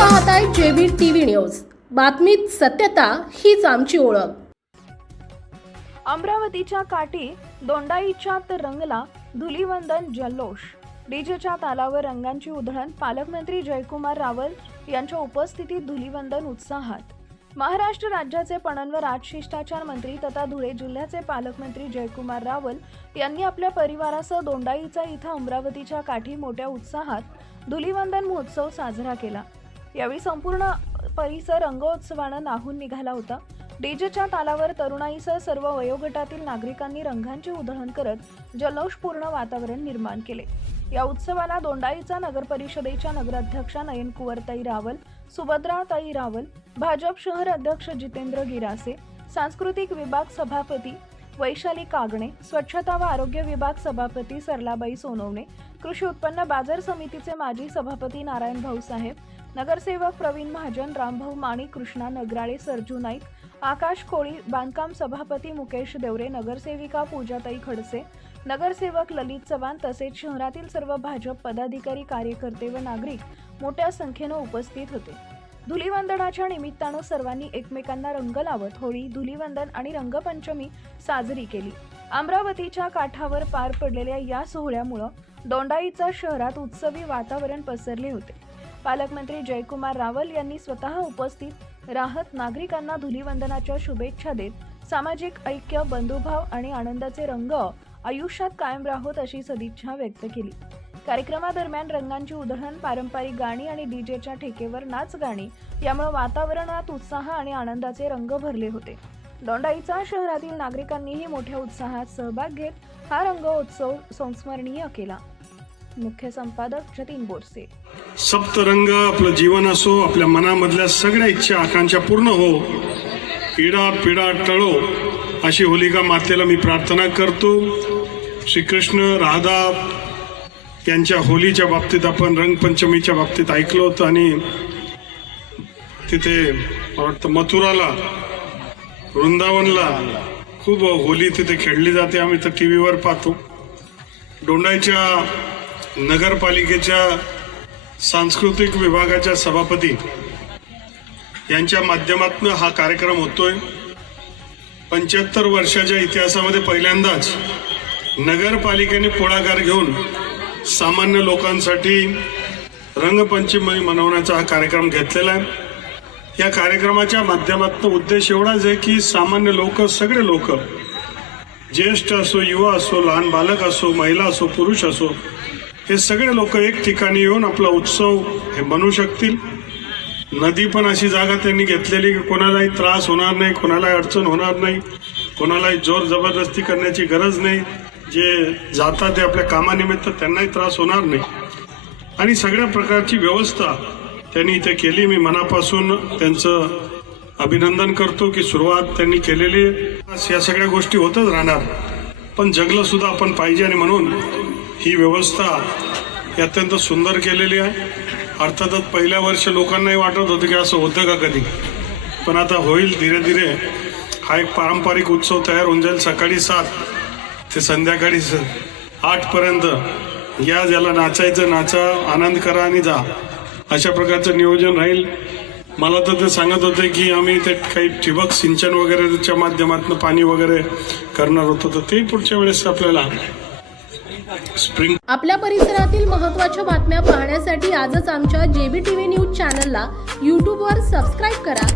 पाहताय JB TV news. बातमीत सत्यता हीच आमची ओळख। अमरावतीच्या काठी दोंडाईच्यात रंगला धुलीवंदन जल्लोष। डीजेच्या तालावर रंगांची उधळण। पालकमंत्री जयकुमार रावल यांच्या उपस्थितीत धुलीवंदन उत्साहात। महाराष्ट्र राज्याचे पणन व राजशिष्टाचार मंत्री तथा धुळे जिल्ह्याचे पालकमंत्री जयकुमार रावल यांनी आपल्या परिवारासह दोंडाईचा इथं अमरावतीच्या काठी मोठ्या उत्साहात धुलीवंदन महोत्सव साजरा केला। यावेळी संपूर्ण परिसर रंगोत्सवानं नाहून निघाला होता। डीजेच्या तालावर तरुणाईसह सर्व वयोगटातील नागरिकांनी रंगांची उधळण करत जल्लोषपूर्ण वातावरण निर्माण केले। या उत्सवाला दोंडाईचा नगर परिषदेच्या नगराध्यक्षा नयनकुवरताई रावल, सुभद्राताई रावल, भाजप शहर अध्यक्ष जितेंद्र गिरासे, सांस्कृतिक विभाग सभापती वैशाली कागणे, स्वच्छता व आरोग्य विभाग सभापती सरलाबाई सोनवणे, कृषी उत्पन्न बाजार समितीचे माजी सभापती नारायण भाऊ साहेब, नगरसेवक प्रवीण महाजन, रामभाऊ माणी, कृष्णा नगराळे, सरजू नाईक, आकाश कोळी, बांधकाम सभापती मुकेश देवरे, नगरसेविका पूजाताई खडसे, नगरसेवक ललित चव्हाण तसेच शहरातील सर्व भाजप पदाधिकारी, कार्यकर्ते व नागरिक मोठ्या संख्येने उपस्थित होते। धुलीवंदनाच्या निमित्तानं सर्वांनी एकमेकांना रंग लावत होळी, धुलीवंदन आणि रंगपंचमी साजरी केली। अमरावतीच्या काठावर पार पडलेल्या या सोहळ्यामुळे दोंडाईचा शहरात उत्सवी वातावरण पसरले होते। पालकमंत्री जयकुमार रावल यांनी स्वतः उपस्थित राहत नागरिकांना धुलीवंदनाच्या शुभेच्छा देत सामाजिक ऐक्य, बंधुभाव आणि आनंदाचे रंग आयुष्यात कायम राहोत अशी सदिच्छा व्यक्त केली। कार्यक्रमादरम्यान रंगांची उधळण, पारंपरिक गाणी आणि डीजेच्या ठेकेवर नाच गाणी यामुळे वातावरणात उत्साह आणि आनंदाचे रंग भरले होते। दोंडाईचा शहरातील नागरिकांनीही मोठ्या उत्साहात सहभाग घेत हा रंगोत्सव संस्मरणीय केला। मुख्य संपादक जतीन बोरसे। सप्तरंग आपलं जीवन असो, आपल्या मनामधल्या सगळ्या इच्छा आकांक्षा पूर्ण हो, पीडा पीडा टळो अशी होलिका मातेला मी प्रार्थना करतो। श्रीकृष्ण राधा यांच्या होलीच्या बाबतीत आपण रंगपंचमीच्या बाबतीत ऐकलं होतं आणि तिथे मला वाटतं मथुराला, वृंदावनला खूप होली तिथे खेळली जाते। आम्ही तर टीव्हीवर पाहतो। दोंडाईच्या नगरपालिकेच्या सांस्कृतिक विभागाच्या सभापती यांच्या माध्यमातून हा कार्यक्रम होतोय। 75 वर्षाच्या इतिहासामध्ये पहिल्यांदाच नगरपालिकेने पुढाकार घेऊन सामान्य लोकांसाठी रंगपंचमी मनवण्याचा हा कार्यक्रम घेतलेला आहे। या कार्यक्रमाच्या माध्यमातून उद्देश एवढाच आहे की सामान्य लोक, सगळे लोक, ज्येष्ठ असो, युवा असो, लहान बालक असो, महिला असो, पुरुष असो, हे सगळे लोक एक ठिकाणी येऊन आपला उत्सव हे मनवू शकतील। नदी पण अशी जागा त्यांनी घेतलेली की कोणालाही त्रास होणार नाही, कोणालाही अडचण होणार नाही, कोणालाही जोर जबरदस्ती करण्याची गरज नाही। जे जातात ते आपल्या कामानिमित्त त्यांनाही त्रास होणार नाही आणि सगळ्या प्रकारची व्यवस्था त्यांनी इथे केली। मी मनापासून त्यांचं अभिनंदन करतो की सुरुवात त्यांनी केलेली आहे। या सगळ्या गोष्टी होतच राहणार, पण जगलं सुद्धा आपण पाहिजे आणि म्हणून ही व्यवस्था अत्यंत सुंदर केलेली आहे। अर्थातच पहिल्या वर्ष लोकांनाही वाटत होतं की असं होतं का कधी, पण आता होईल धीरे धीरे। हा एक पारंपरिक उत्सव तयार होऊन जाईल। सकाळी 7 ते संध्याकाळी 8 पर्यंत या ज्याला नाचायचं नाचा, आनंद करा आणि जा, अशा प्रकारचं नियोजन राहील। मला तर ते सांगत होते की आम्ही ते काही ठिबक सिंचन वगैरेच्या माध्यमातून पाणी वगैरे करणार होतो, तर ते पुढच्या वेळेस आपल्याला स्प्रिंग। आपल्या परिसरातील महत्त्वाच्या बातम्या पाहण्यासाठी आजच आमच्या जेबी टीव्ही न्यूज चॅनलला YouTube वर सबस्क्राईब करा